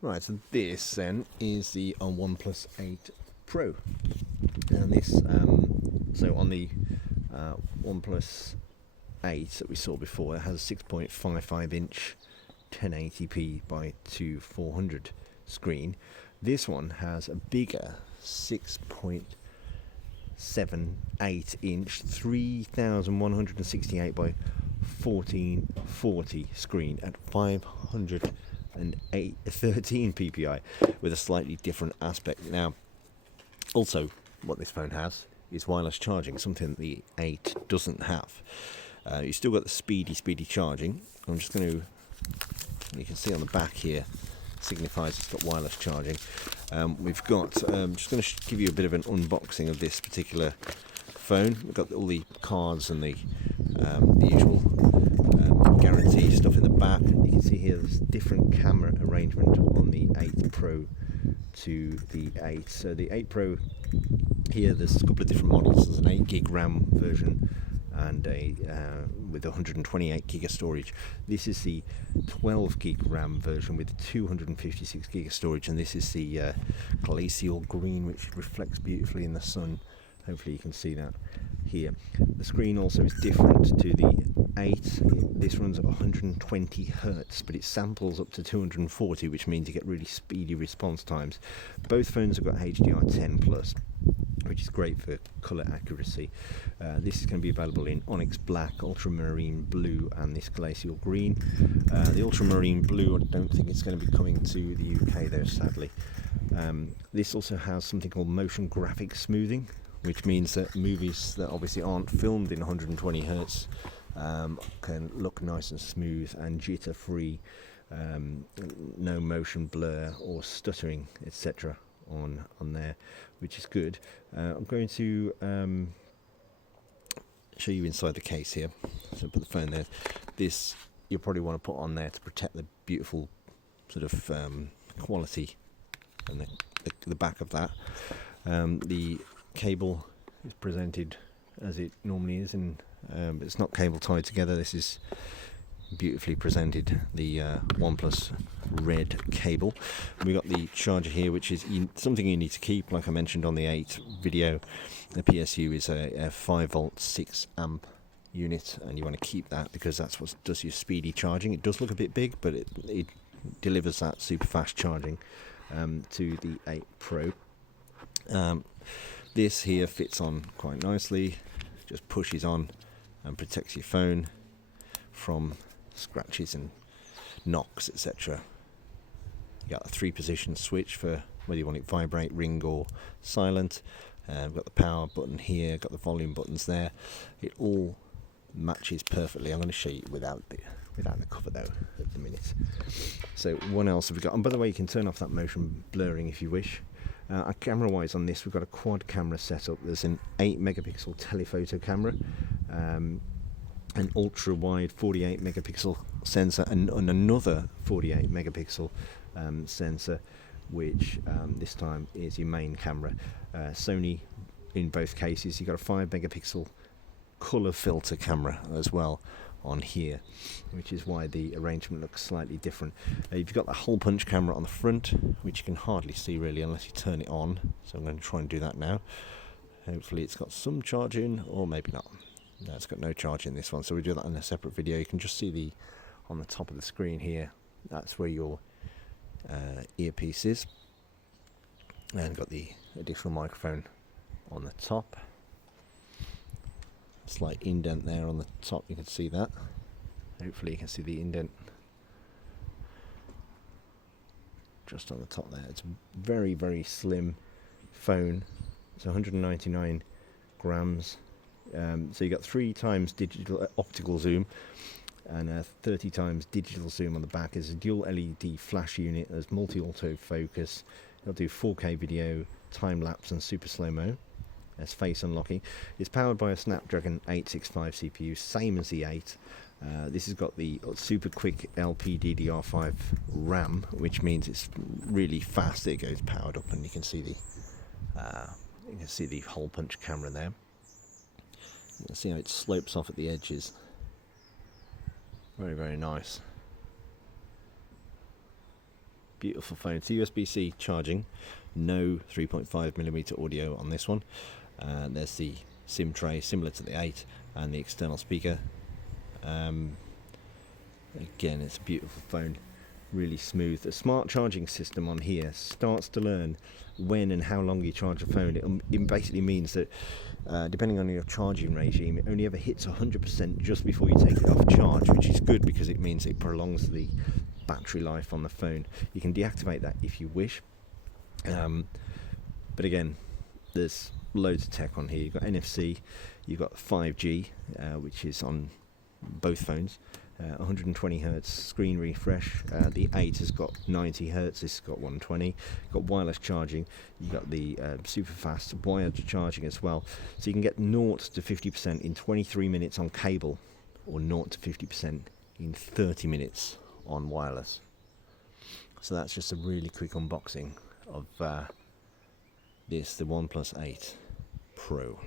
Right, so this then is the OnePlus 8 Pro, and this so on the OnePlus 8 that we saw before, it has a 6.55 inch 1080p by 2400 screen. This one has a bigger 6.78 inch 3168 by 1440 screen at 513 ppi with a slightly different aspect. Now, also what this phone has is wireless charging, something that the 8 doesn't have. You still got the speedy charging. I'm just going to, you can see on the back here, signifies it's got wireless charging. We've got, just going to give you a bit of an unboxing of this particular phone. We've got all the cards and the usual guarantee stuff in the back. You can see here there's different camera arrangement on the 8 Pro to the 8. So the 8 Pro here, there's a couple of different models. There's an 8 gig RAM version and a with 128 gig of storage. This is the 12 gig RAM version with 256 gig of storage, and this is the glacial green, which reflects beautifully in the sun. Hopefully you can see that here. The screen also is different to the 8. This runs at 120 Hertz, but it samples up to 240, which means you get really speedy response times. Both phones have got HDR10 Plus, which is great for colour accuracy. This is going to be available in Onyx Black, Ultramarine Blue and this Glacial Green. The Ultramarine Blue, I don't think it's going to be coming to the UK though, sadly. This also has something called motion graphic smoothing, which means that movies that obviously aren't filmed in 120 Hertz can look nice and smooth and jitter free, no motion blur or stuttering, etc. on there, which is good. I'm going to show you inside the case here. So put the phone there. This you'll probably want to put on there to protect the beautiful sort of quality and the back of that. The cable is presented as it normally is, and it's not cable tied together. This is beautifully presented, the OnePlus red cable. We got the charger here, which is something you need to keep. Like I mentioned on the 8 video, the PSU is a 5 volt 6 amp unit, and you want to keep that because that's what does your speedy charging. It does look a bit big, but it delivers that super fast charging to the 8 Pro. This here fits on quite nicely, just pushes on and protects your phone from scratches and knocks, etc. You got a 3-position switch for whether you want it vibrate, ring or silent. We've got the power button here, got the volume buttons there. It all matches perfectly. I'm going to show you without the cover though at the minute. So what else have we got? And by the way, you can turn off that motion blurring if you wish. Camera wise on this, we've got a quad camera setup. There's an 8 megapixel telephoto camera, an ultra wide 48 megapixel sensor, and another 48 megapixel sensor, which this time is your main camera. Sony in both cases. You've got a 5 megapixel color filter camera as well on here, which is why the arrangement looks slightly different. You've got the hole punch camera on the front, which you can hardly see really unless you turn it on, so I'm going to try and do that now. Hopefully it's got some charging, or maybe not. No, it's got no charge in this one, so we'll do that in a separate video. You can just see on the top of the screen here, that's where your earpiece is, and got the additional microphone on the top. Slight indent there on the top, you can see that. Hopefully you can see the indent just on the top there. It's a very, very slim phone. It's 199 grams. So you got 3 times digital optical zoom and 30 times digital zoom on the back. It's a dual LED flash unit. There's multi-auto focus. It'll do 4K video, time lapse and super slow-mo. There's face unlocking. It's powered by a SnapDragon 865 CPU, same as the 8. This has got the super quick LPDDR5 RAM, which means it's really fast. It goes powered up, and you can see the hole punch camera there. You can see how it slopes off at the edges. Very, very nice. Beautiful phone. It's USB-C charging, no 3.5mm audio on this one. There's the SIM tray similar to the 8 and the external speaker. Again, it's a beautiful phone, really smooth. The smart charging system on here starts to learn when and how long you charge a phone. It basically means that depending on your charging regime, it only ever hits 100% just before you take it off charge, which is good because it means it prolongs the battery life on the phone. You can deactivate that if you wish, but again, there's loads of tech on here. You've got NFC, you've got 5G, which is on both phones, 120 hertz screen refresh. The 8 has got 90 hertz, this has got 120. You've got wireless charging, you've got the super fast wired charging as well, so you can get 0 to 50% in 23 minutes on cable, or 0 to 50% in 30 minutes on wireless. So that's just a really quick unboxing of the OnePlus 8 Pro.